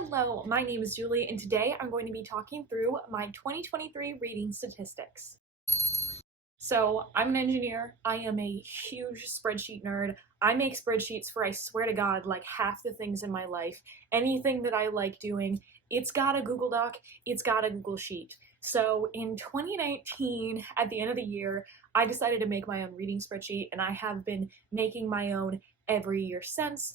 Hello, my name is Julie, and today I'm going to be talking through my 2023 reading statistics. So, I'm an engineer. I am a huge spreadsheet nerd. I make spreadsheets for, I swear to God, like half the things in my life. Anything that I like doing, it's got a Google Doc, it's got a Google Sheet. So, in 2019, at the end of the year, I decided to make my own reading spreadsheet, and I have been making my own every year since.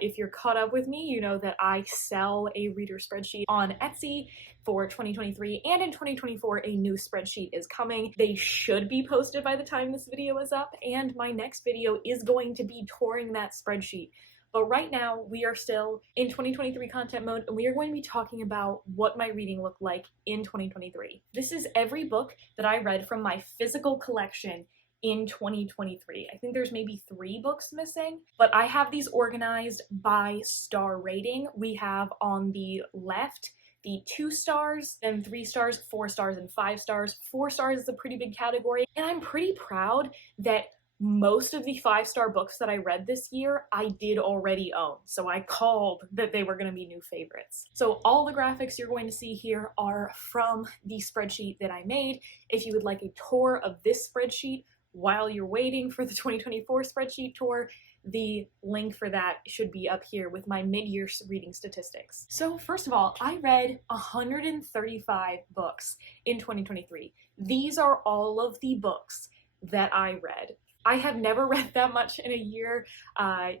If you're caught up with me, you know that I sell a reader spreadsheet on Etsy for 2023, and in 2024 a new spreadsheet is coming. They should be posted by the time this video is up, and my next video is going to be touring that spreadsheet. But right now, we are still in 2023 content mode, and we are going to be talking about what my reading looked like in 2023. This is every book that I read from my physical collection in 2023. I think there's maybe 3 books missing, but I have these organized by star rating. We have on the left the 2 stars, then 3 stars, 4 stars, and 5 stars. 4 stars is a pretty big category, and I'm pretty proud that most of the 5-star books that I read this year, I did already own. So I called that they were going to be new favorites. So all the graphics you're going to see here are from the spreadsheet that I made. If you would like a tour of this spreadsheet while you're waiting for the 2024 spreadsheet tour, the link for that should be up here with my mid-year reading statistics. So first of all, I read 135 books in 2023. These are all of the books that I read. I have never read that much in a year.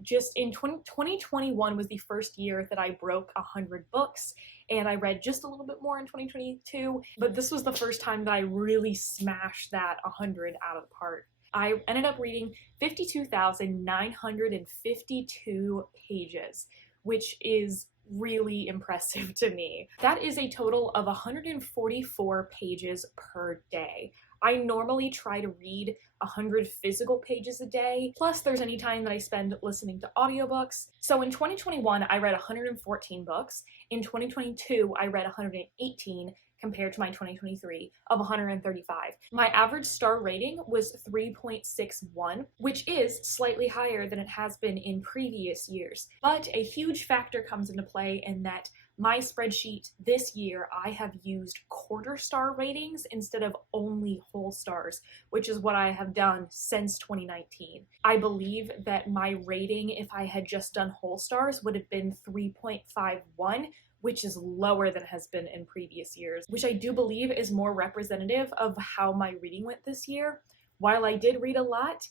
Just in 2021 was the first year that I broke 100 books, and I read just a little bit more in 2022, but this was the first time that I really smashed that 100 out of the park. I ended up reading 52,952 pages, which is really impressive to me. That is a total of 144 pages per day. I normally try to read 100 physical pages a day, plus there's any time that I spend listening to audiobooks. So in 2021, I read 114 books. In 2022, I read 118 compared to my 2023 of 135. My average star rating was 3.61, which is slightly higher than it has been in previous years. But a huge factor comes into play in that my spreadsheet this year, I have used quarter star ratings instead of only whole stars, which is what I have done since 2019. I believe that my rating, if I had just done whole stars, would have been 3.51, which is lower than has been in previous years, which I do believe is more representative of how my reading went this year. While I did read a lot,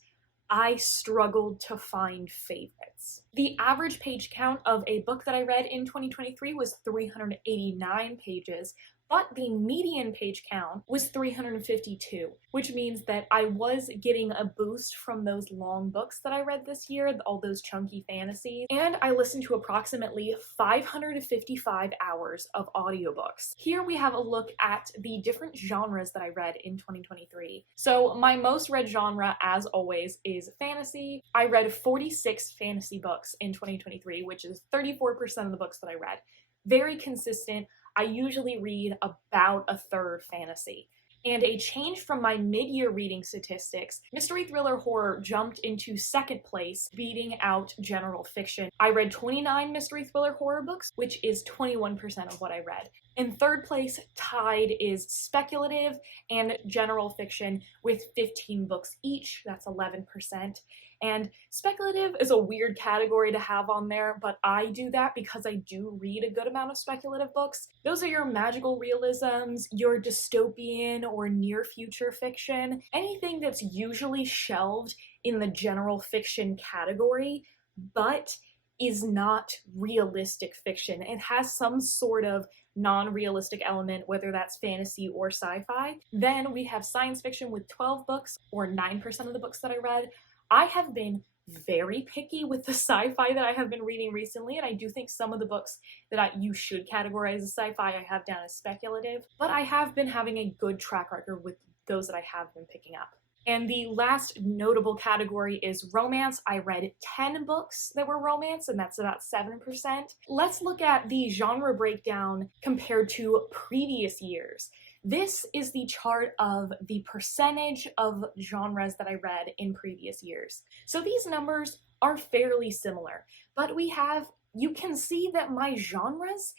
I struggled to find favorites. The average page count of a book that I read in 2023 was 389 pages, but the median page count was 352, which means that I was getting a boost from those long books that I read this year, all those chunky fantasies, and I listened to approximately 555 hours of audiobooks. Here we have a look at the different genres that I read in 2023. So my most read genre, as always, is fantasy. I read 46 fantasy books in 2023, which is 34% of the books that I read. Very consistent. I usually read about a third fantasy. And a change from my mid-year reading statistics, mystery, thriller, horror jumped into second place, beating out general fiction. I read 29 mystery, thriller, horror books, which is 21% of what I read. In third place, tied, is speculative and general fiction with 15 books each. That's 11%. And speculative is a weird category to have on there, but I do that because I do read a good amount of speculative books. Those are your magical realisms, your dystopian or near future fiction, anything that's usually shelved in the general fiction category, but is not realistic fiction. It has some sort of non-realistic element, whether that's fantasy or sci-fi. Then we have science fiction with 12 books, or 9% of the books that I read. I have been very picky with the sci-fi that I have been reading recently, and I do think some of the books that you should categorize as sci-fi I have down as speculative, but I have been having a good track record with those that I have been picking up. And the last notable category is romance. I read 10 books that were romance, and that's about 7%. Let's look at the genre breakdown compared to previous years. This is the chart of the percentage of genres that I read in previous years. So these numbers are fairly similar, but you can see that my genres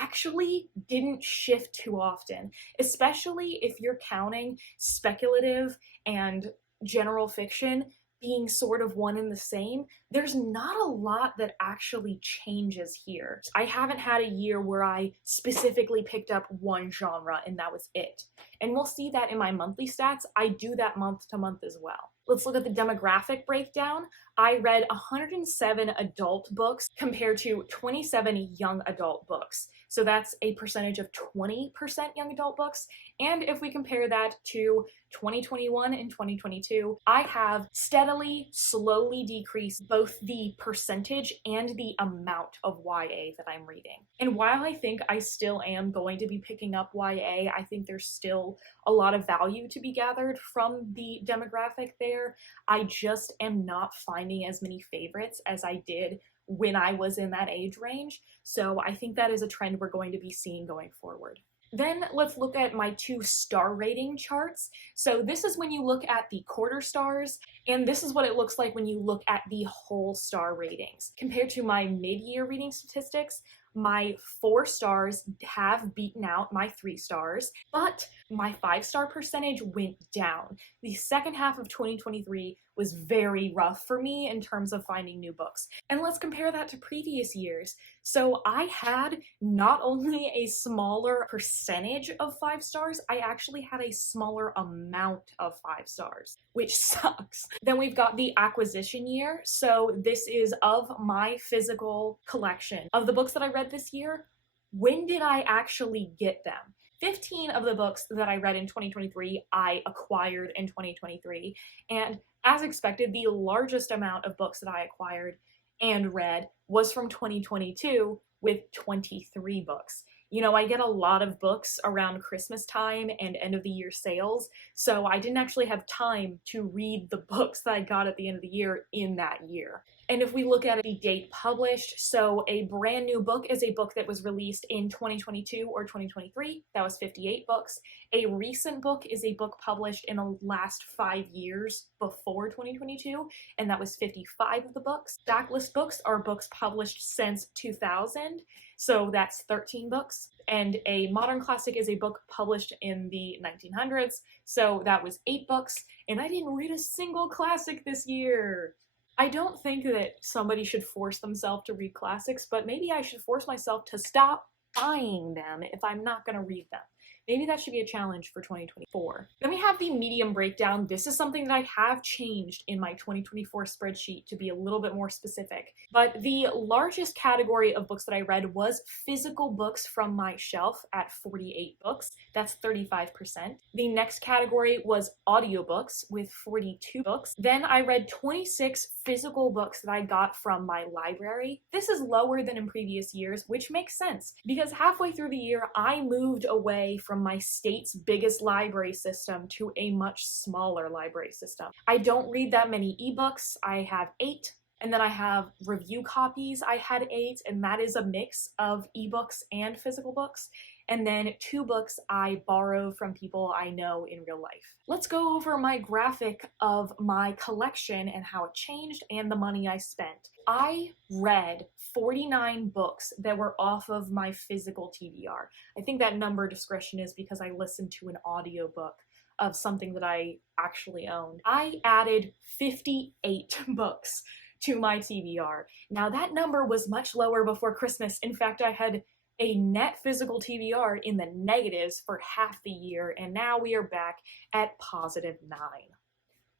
actually didn't shift too often, especially if you're counting speculative and general fiction being sort of one and the same. There's not a lot that actually changes here. I haven't had a year where I specifically picked up one genre and that was it. And we'll see that in my monthly stats. I do that month to month as well. Let's look at the demographic breakdown. I read 107 adult books compared to 27 young adult books. So that's a percentage of 20% young adult books. And if we compare that to 2021 and 2022, I have steadily, slowly decreased both the percentage and the amount of YA that I'm reading. And while I think I still am going to be picking up YA, I think there's still a lot of value to be gathered from the demographic there. I just am not finding as many favorites as I did when I was in that age range. So I think that is a trend we're going to be seeing going forward. Then let's look at my 2 star rating charts. So this is when you look at the quarter stars, and this is what it looks like when you look at the whole star ratings. Compared to my mid-year reading statistics, my 4 stars have beaten out my 3 stars, but my 5-star percentage went down. The second half of 2023 was very rough for me in terms of finding new books. And let's compare that to previous years. So I had not only a smaller percentage of 5 stars, I actually had a smaller amount of 5 stars, which sucks. Then we've got the acquisition year. So this is of my physical collection. Of the books that I read this year, when did I actually get them? 15 of the books that I read in 2023, I acquired in 2023. And as expected, the largest amount of books that I acquired and read was from 2022 with 23 books. You know, I get a lot of books around Christmas time and end of the year sales, so I didn't actually have time to read the books that I got at the end of the year in that year. And if we look at the date published, so a brand new book is a book that was released in 2022 or 2023. That was 58 books. A recent book is a book published in the last 5 years before 2022, and that was 55 of the books. Backlist books are books published since 2000, so that's 13 books. And a modern classic is a book published in the 1900s, so that was 8 books. And I didn't read a single classic this year. I don't think that somebody should force themselves to read classics, but maybe I should force myself to stop buying them if I'm not going to read them. Maybe that should be a challenge for 2024. Then we have the medium breakdown. This is something that I have changed in my 2024 spreadsheet to be a little bit more specific. But the largest category of books that I read was physical books from my shelf at 48 books. That's 35%. The next category was audiobooks with 42 books. Then I read 26 physical books that I got from my library. This is lower than in previous years, which makes sense because halfway through the year, I moved away from my state's biggest library system to a much smaller library system. I don't read that many ebooks. I have 8. And then I have review copies. I had 8, and that is a mix of ebooks and physical books. And then 2 books I borrow from people I know in real life. Let's go over my graphic of my collection and how it changed and the money I spent. I read 49 books that were off of my physical TBR. I think that number discretion is because I listened to an audiobook of something that I actually owned. I added 58 books to my TBR. Now that number was much lower before Christmas. In fact, I had a net physical TBR in the negatives for half the year, and now we are back at +9.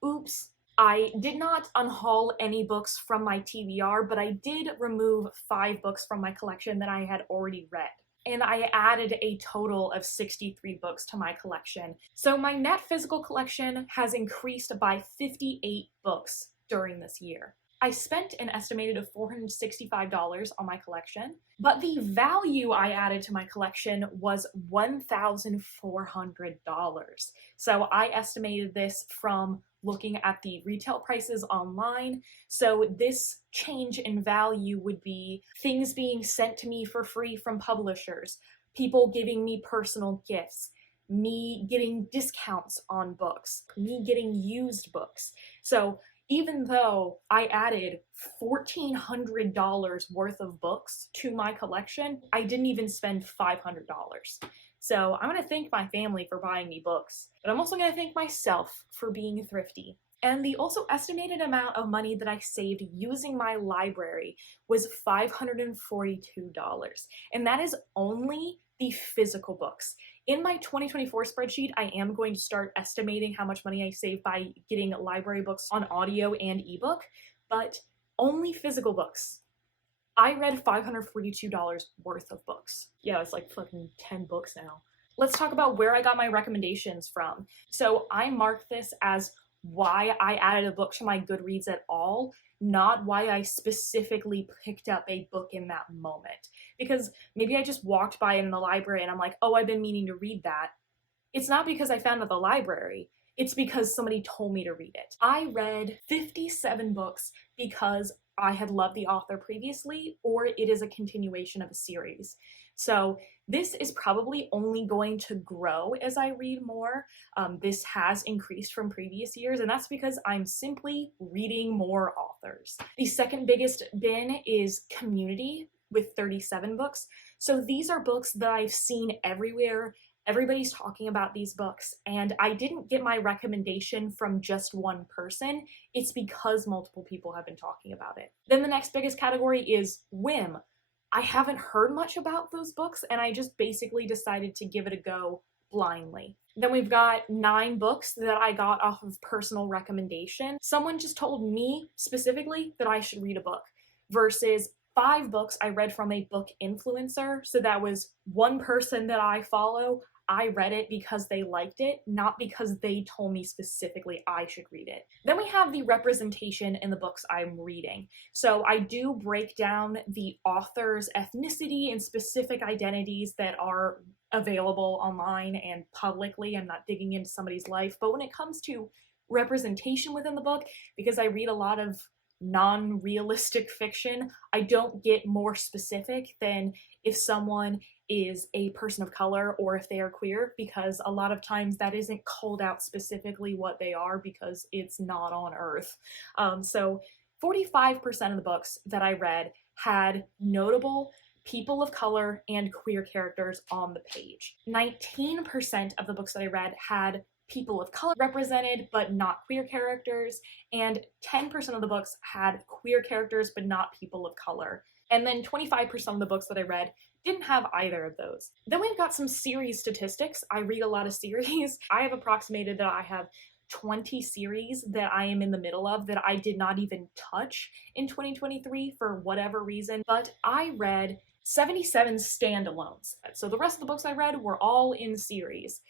Oops. I did not unhaul any books from my TBR, but I did remove 5 books from my collection that I had already read. And I added a total of 63 books to my collection. So my net physical collection has increased by 58 books during this year. I spent an estimated of $465 on my collection, but the value I added to my collection was $1,400. So I estimated this from looking at the retail prices online. So this change in value would be things being sent to me for free from publishers, people giving me personal gifts, me getting discounts on books, me getting used books. So even though I added $1,400 worth of books to my collection, I didn't even spend $500. So I'm gonna thank my family for buying me books, but I'm also gonna thank myself for being thrifty. And the also estimated amount of money that I saved using my library was $542. And that is only the physical books. In my 2024 spreadsheet, I am going to start estimating how much money I save by getting library books on audio and ebook, but only physical books. I read $542 worth of books. Yeah, it's like fucking 10 books now. Let's talk about where I got my recommendations from. So I marked this as why I added a book to my Goodreads at all, not why I specifically picked up a book in that moment. Because maybe I just walked by it in the library and I'm like, oh, I've been meaning to read that. It's not because I found it at the library. It's because somebody told me to read it. I read 57 books because I had loved the author previously, or it is a continuation of a series. So this is probably only going to grow as I read more. This has increased from previous years, and that's because I'm simply reading more authors. The second biggest bin is Community with 37 books. So these are books that I've seen everywhere. Everybody's talking about these books, and I didn't get my recommendation from just one person. It's because multiple people have been talking about it. Then the next biggest category is Whim. I haven't heard much about those books, and I just basically decided to give it a go blindly. Then we've got 9 books that I got off of personal recommendation. Someone just told me specifically that I should read a book, versus 5 books I read from a book influencer. So that was one person that I follow. I read it because they liked it, not because they told me specifically I should read it. Then we have the representation in the books I'm reading. So I do break down the author's ethnicity and specific identities that are available online and publicly. I'm not digging into somebody's life, but when it comes to representation within the book, because I read a lot of non-realistic fiction, I don't get more specific than if someone is a person of color or if they are queer, because a lot of times that isn't called out specifically what they are because it's not on Earth. So 45% of the books that I read had notable people of color and queer characters on the page. 19% of the books that I read had people of color represented but not queer characters, and 10% of the books had queer characters but not people of color. And then 25% of the books that I read didn't have either of those. Then we've got some series statistics. I read a lot of series. I have approximated that I have 20 series that I am in the middle of that I did not even touch in 2023 for whatever reason, but I read 77 standalones. So the rest of the books I read were all in series.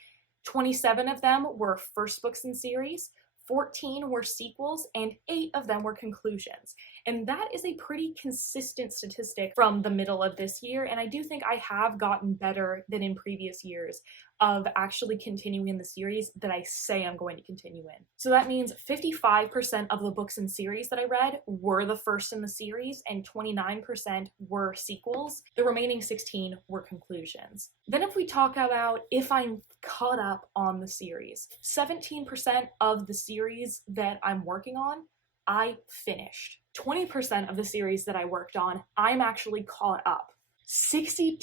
27 of them were first books in series, 14 were sequels, and 8 of them were conclusions. And that is a pretty consistent statistic from the middle of this year, and I do think I have gotten better than in previous years of actually continuing the series that I say I'm going to continue in. So that means 55% of the books in series that I read were the first in the series, and 29% were sequels. The remaining 16 were conclusions. Then if we talk about if I'm caught up on the series, 17% of the series that I'm working on, I finished. 20% of the series that I worked on, I'm actually caught up. 62%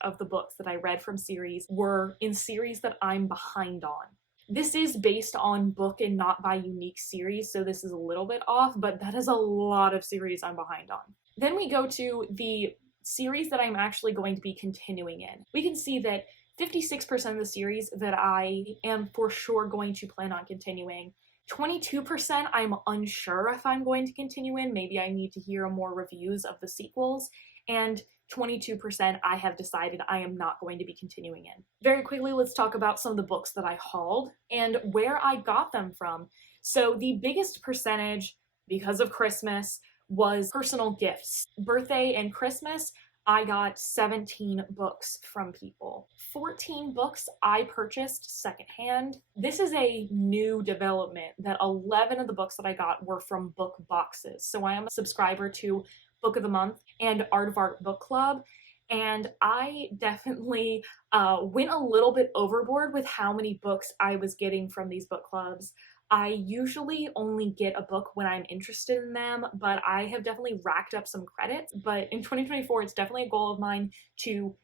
of the books that I read from series were in series that I'm behind on. This is based on book and not by unique series, so this is a little bit off, but that is a lot of series I'm behind on. Then we go to the series that I'm actually going to be continuing in. We can see that 56% of the series that I am for sure going to plan on continuing. 22% I'm unsure if I'm going to continue in. Maybe I need to hear more reviews of the sequels. And 22% I have decided I am not going to be continuing in. Very quickly, let's talk about some of the books that I hauled and where I got them from. So the biggest percentage, because of Christmas, was personal gifts. Birthday and Christmas, I got 17 books from people. 14 books I purchased secondhand. This is a new development that 11 of the books that I got were from book boxes. So I am a subscriber to Book of the Month and Art of Art Book Club, and I definitely went a little bit overboard with how many books I was getting from these book clubs. I usually only get a book when I'm interested in them, but I have definitely racked up some credits. But in 2024, it's definitely a goal of mine to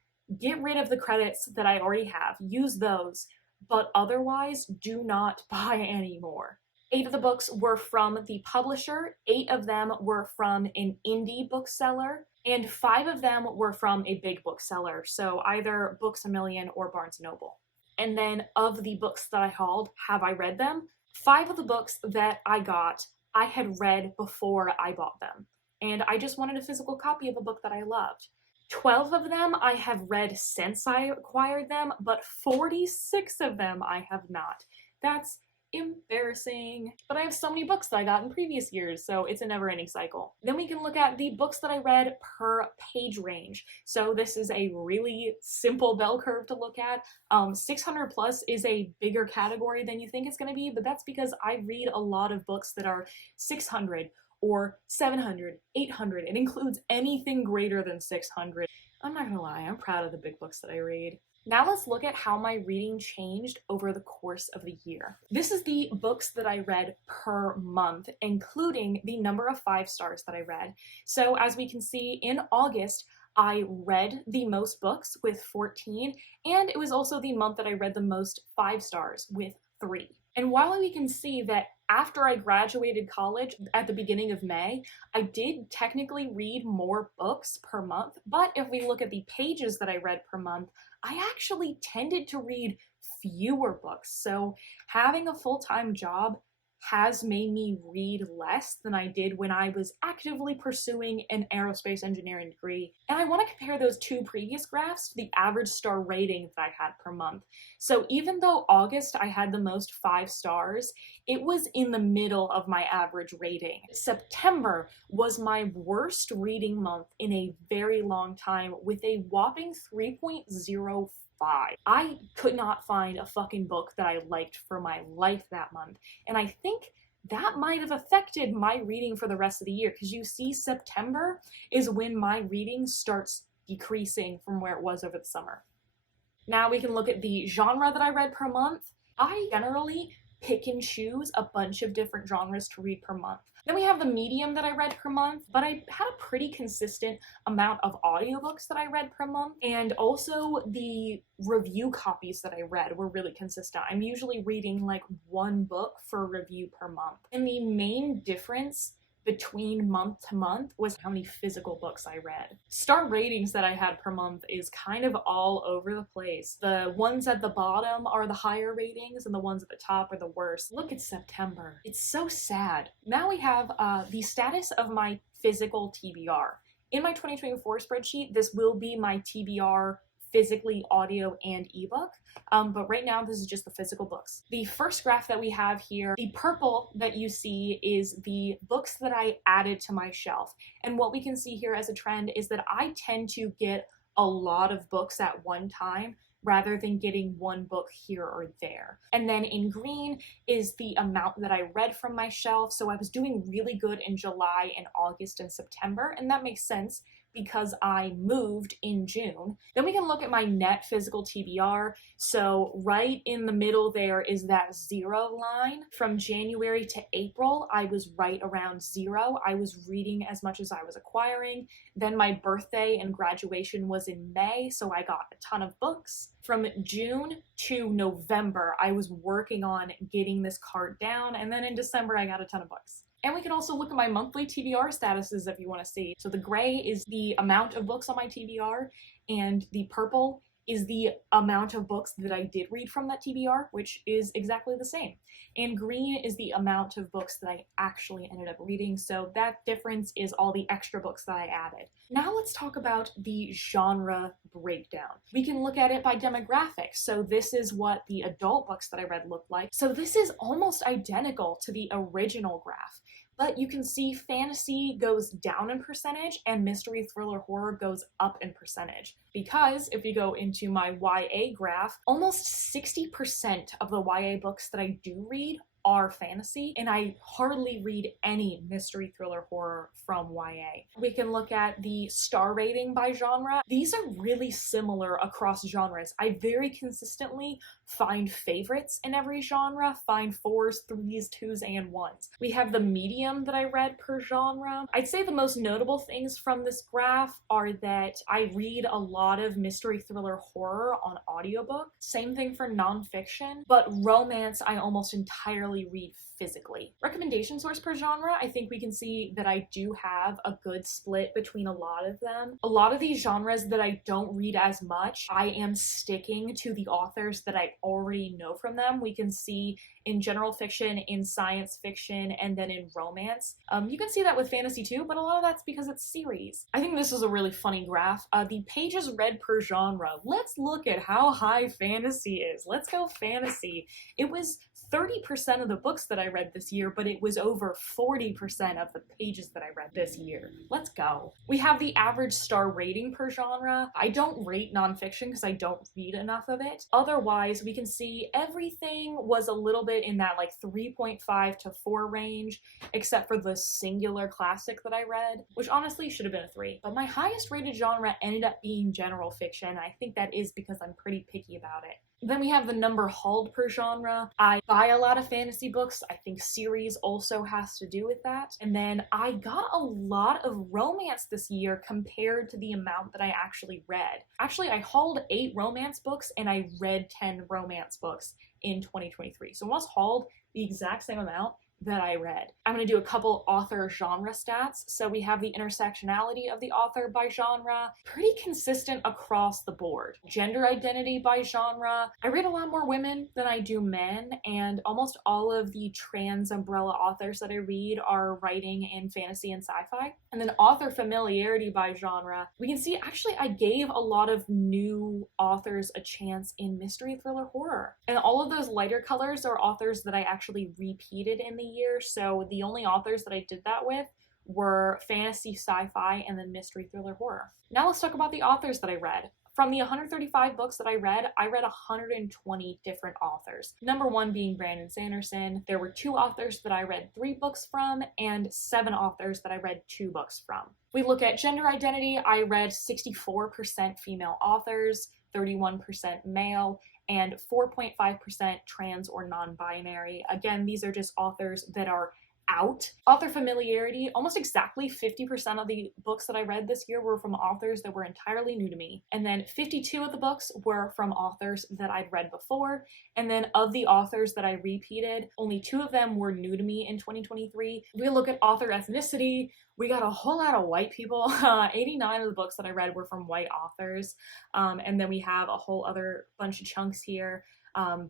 get rid of the credits that I already have, use those, but otherwise do not buy any more. 8 of the books were from the publisher, 8 of them were from an indie bookseller, and 5 of them were from a big bookseller, so either Books A Million or Barnes & Noble. And then of the books that I hauled, have I read them? 5 of the books that I got, I had read before I bought them. And I just wanted a physical copy of a book that I loved. 12 of them I have read since I acquired them, but 46 of them I have not. That's embarrassing. But I have so many books that I got in previous years, so it's a never-ending cycle. Then we can look at the books that I read per page range. So this is a really simple bell curve to look at. 600 plus is a bigger category than you think it's going to be, but that's because I read a lot of books that are 600 or 700, 800. It includes anything greater than 600. I'm not gonna lie, I'm proud of the big books that I read. Now let's look at how my reading changed over the course of the year. This is the books that I read per month, including the number of 5 stars that I read. So as we can see, in August, I read the most books with 14, and it was also the month that I read the most 5 stars with 3. And while we can see that after I graduated college at the beginning of May, I did technically read more books per month, but if we look at the pages that I read per month, I actually tended to read fewer books. So having a full-time job has made me read less than I did when I was actively pursuing an aerospace engineering degree. And I want to compare those 2 previous graphs to the average star rating that I had per month. So even though August I had the most 5 stars, it was in the middle of my average rating. September was my worst reading month in a very long time with a whopping 3.05. I could not find a fucking book that I liked for my life that month. And I think that might have affected my reading for the rest of the year, because you see September is when my reading starts decreasing from where it was over the summer. Now we can look at the genre that I read per month. I generally pick and choose a bunch of different genres to read per month. Then we have the medium that I read per month, but I had a pretty consistent amount of audiobooks that I read per month, and also the review copies that I read were really consistent. I'm usually reading like 1 book for review per month. And the main difference between month to month was how many physical books I read. Star ratings that I had per month is kind of all over the place. The ones at the bottom are the higher ratings and the ones at the top are the worst. Look at September. It's so sad. Now we have the status of my physical TBR. In my 2024 spreadsheet, this will be my TBR physically, audio, and ebook. But right now, this is just the physical books. The first graph that we have here, the purple that you see is the books that I added to my shelf. And what we can see here as a trend is that I tend to get a lot of books at one time rather than getting 1 book here or there. And then in green is the amount that I read from my shelf. So I was doing really good in July and August and September, and that makes sense because I moved in June. Then we can look at my net physical TBR. So right in the middle there is that 0 line. From January to April, I was right around 0. I was reading as much as I was acquiring. Then my birthday and graduation was in May, so I got a ton of books. From June to November, I was working on getting this cart down, and then in December, I got a ton of books. And we can also look at my monthly TBR statuses if you want to see. So the gray is the amount of books on my TBR, and the purple is the amount of books that I did read from that TBR, which is exactly the same. And green is the amount of books that I actually ended up reading, so that difference is all the extra books that I added. Now let's talk about the genre breakdown. We can look at it by demographics. So this is what the adult books that I read looked like. So this is almost identical to the original graph. But you can see fantasy goes down in percentage and mystery, thriller, horror goes up in percentage. Because if you go into my YA graph, almost 60% of the YA books that I do read are fantasy, and I hardly read any mystery, thriller, horror from YA. We can look at the star rating by genre. These are really similar across genres. I very consistently find favorites in every genre, find 4s, 3s, 2s, and 1s. We have the medium that I read per genre. I'd say the most notable things from this graph are that I read a lot of mystery, thriller, horror on audiobook. Same thing for nonfiction, but romance I almost entirely read physically. Recommendation source per genre, I think we can see that I do have a good split between a lot of them. A lot of these genres that I don't read as much, I am sticking to the authors that I already know from them. We can see in general fiction, in science fiction, and then in romance. You can see that with fantasy too, but a lot of that's because it's series. I think this is a really funny graph. The pages read per genre. Let's look at how high fantasy is. Let's go fantasy. It was 30% of the books that I read this year, but it was over 40% of the pages that I read this year. Let's go. We have the average star rating per genre. I don't rate nonfiction because I don't read enough of it. Otherwise, we can see everything was a little bit in that like 3.5 to 4 range, except for the singular classic that I read, which honestly should have been a 3. But my highest rated genre ended up being general fiction. I think that is because I'm pretty picky about it. Then we have the number hauled per genre. I buy a lot of fantasy books. I think series also has to do with that. And then I got a lot of romance this year compared to the amount that I actually read. Actually, I hauled 8 romance books and I read 10 romance books in 2023. So I almost hauled the exact same amount that I read. I'm going to do a couple author genre stats. So we have the intersectionality of the author by genre, pretty consistent across the board. Gender identity by genre. I read a lot more women than I do men, and almost all of the trans umbrella authors that I read are writing in fantasy and sci-fi. And then author familiarity by genre. We can see actually I gave a lot of new authors a chance in mystery, thriller, horror. And all of those lighter colors are authors that I actually repeated in the year, so the only authors that I did that with were fantasy, sci-fi, and then mystery, thriller, horror. Now let's talk about the authors that I read. From the 135 books that I read 120 different authors. Number 1 being Brandon Sanderson. There were 2 authors that I read 3 books from, and 7 authors that I read 2 books from. We look at gender identity. I read 64% female authors, 31% male, and 4.5% trans or non-binary. Again, these are just authors that are out. Author familiarity, almost exactly 50% of the books that I read this year were from authors that were entirely new to me. And then 52 of the books were from authors that I'd read before. And then of the authors that I repeated, only 2 of them were new to me in 2023. We look at author ethnicity. We got a whole lot of white people. 89 of the books that I read were from white authors. And then we have a whole other bunch of chunks here.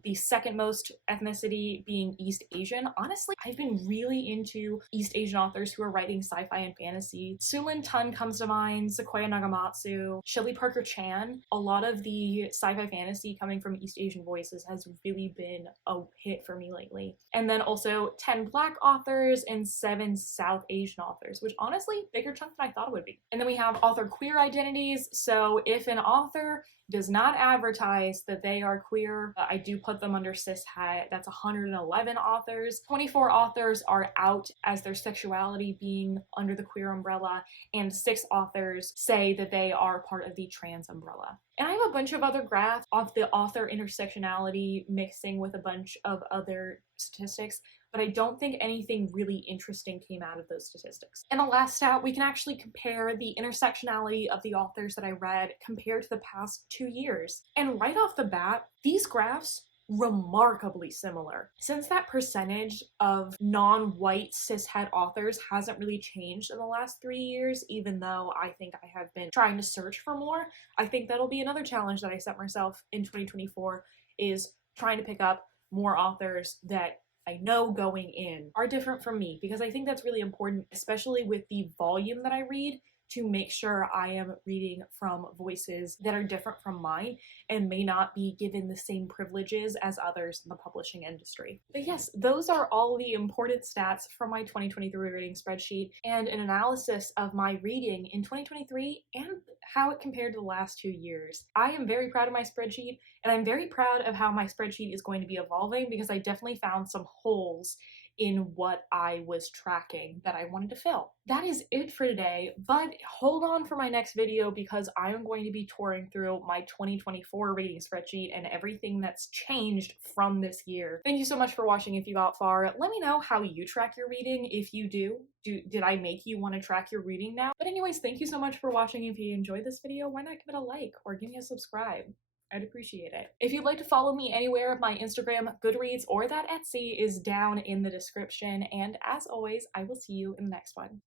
The second most ethnicity being East Asian. Honestly, I've been really into East Asian authors who are writing sci-fi and fantasy. Sulin Tun comes to mind, Sequoia Nagamatsu, Shelley Parker Chan. A lot of the sci-fi fantasy coming from East Asian voices has really been a hit for me lately. And then also 10 Black authors and 7 South Asian authors, which honestly, bigger chunk than I thought it would be. And then we have author queer identities. So if an author does not advertise that they are queer, I do put them under cis het. That's 111 authors. 24 authors are out as their sexuality being under the queer umbrella, and 6 authors say that they are part of the trans umbrella. And I have a bunch of other graphs of the author intersectionality mixing with a bunch of other statistics, but I don't think anything really interesting came out of those statistics. And the last stat, we can actually compare the intersectionality of the authors that I read compared to the past 2 years. And right off the bat, these graphs remarkably similar. Since that percentage of non-white cishet authors hasn't really changed in the last 3 years, even though I think I have been trying to search for more, I think that'll be another challenge that I set myself in 2024, is trying to pick up more authors that I know going in are different from me, because I think that's really important, especially with the volume that I read, to make sure I am reading from voices that are different from mine and may not be given the same privileges as others in the publishing industry. But yes, those are all the important stats from my 2023 reading spreadsheet and an analysis of my reading in 2023 and how it compared to the last 2 years. I am very proud of my spreadsheet, and I'm very proud of how my spreadsheet is going to be evolving because I definitely found some holes in what I was tracking that I wanted to fill. That is it for today, but hold on for my next video because I am going to be touring through my 2024 reading spreadsheet and everything that's changed from this year. Thank you so much for watching if you got far. Let me know how you track your reading if you do. Did I make you want to track your reading now? But anyways, thank you so much for watching. If you enjoyed this video, why not give it a like or give me a subscribe? I'd appreciate it. If you'd like to follow me anywhere, my Instagram, Goodreads, or that Etsy is down in the description. And as always, I will see you in the next one.